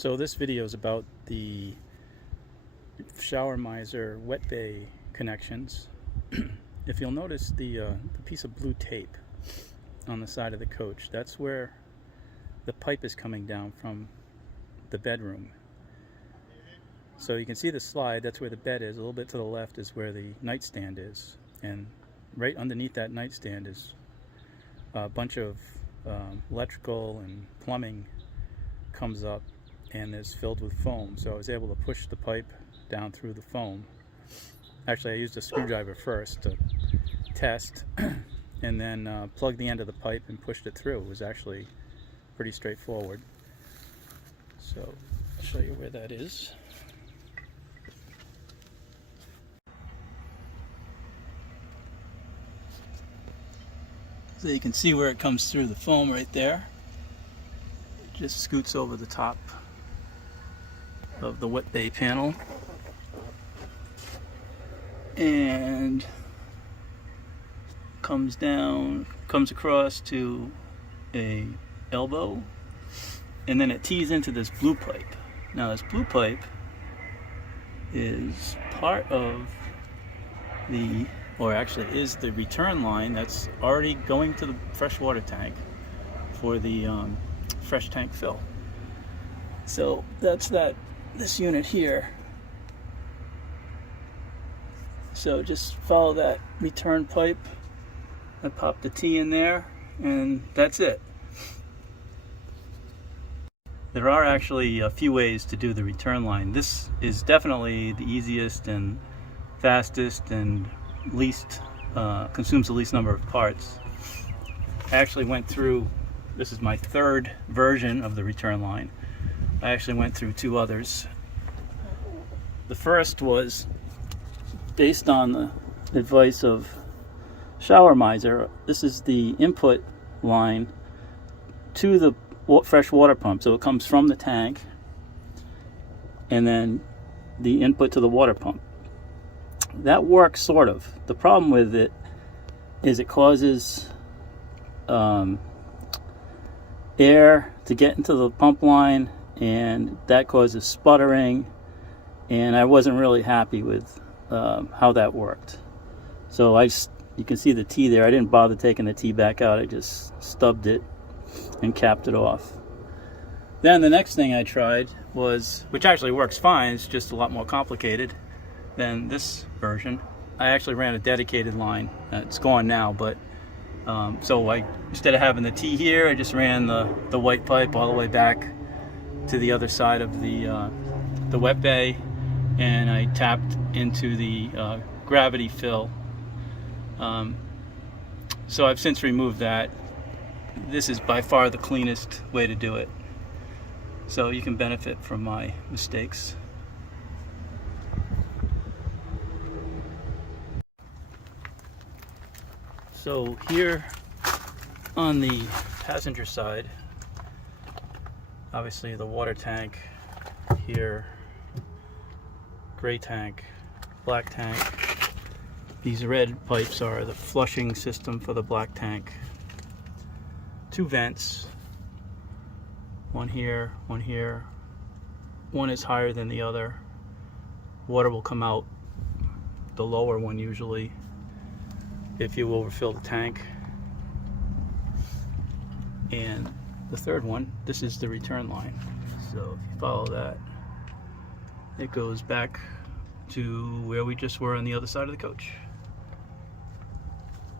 So this video is about the Showermiser wet bay connections. If you'll notice the piece of blue tape on the side of the coach, that's where the pipe is coming down from the bedroom. So you can see the slide, that's where the bed is. A little bit to the left is where the nightstand is. And right underneath that nightstand is a bunch of electrical and plumbing comes up and is filled with foam. So I was able to push the pipe down through the foam. Actually, I used a screwdriver first to test and then plugged the end of the pipe and pushed it through. It was actually pretty straightforward. So I'll show you where that is. So you can see where it comes through the foam right there. It just scoots over the top of the wet bay panel and comes down, comes across to a elbow, and then it tees into this blue pipe. Now this blue pipe is part of the, or actually is the return line that's already going to the freshwater tank for the fresh tank fill. So that's this unit here. So just follow that return pipe and pop the T in there, and that's it. There are actually a few ways to do the return line. This is definitely the easiest and fastest and least consumes the least number of parts. I actually went through, this is my third version of the return line. I actually went through two others. The first was based on the advice of Showermiser. This is the input line to the fresh water pump. So it comes from the tank and then the input to the water pump. That works sort of. The problem with it is it causes air to get into the pump line, and that causes sputtering, and I wasn't really happy with how that worked. So you can see the T there. I didn't bother taking the T back out. I just stubbed it and capped it off. Then the next thing I tried was, which actually works fine, it's just a lot more complicated than this version. I actually ran a dedicated line. It's gone now, but so instead of having the T here, I just ran the white pipe all the way back to the other side of the wet bay, and I tapped into the gravity fill. So I've since removed that. This is by far the cleanest way to do it. So you can benefit from my mistakes. So here on the passenger side, obviously the water tank here, gray tank, black tank. These red pipes are the flushing system for the black tank. Two vents, one here, one here. One is higher than the other. Water will come out the lower one usually if you overfill the tank. And the third one, this is the return line. So if you follow that, it goes back to where we just were on the other side of the coach.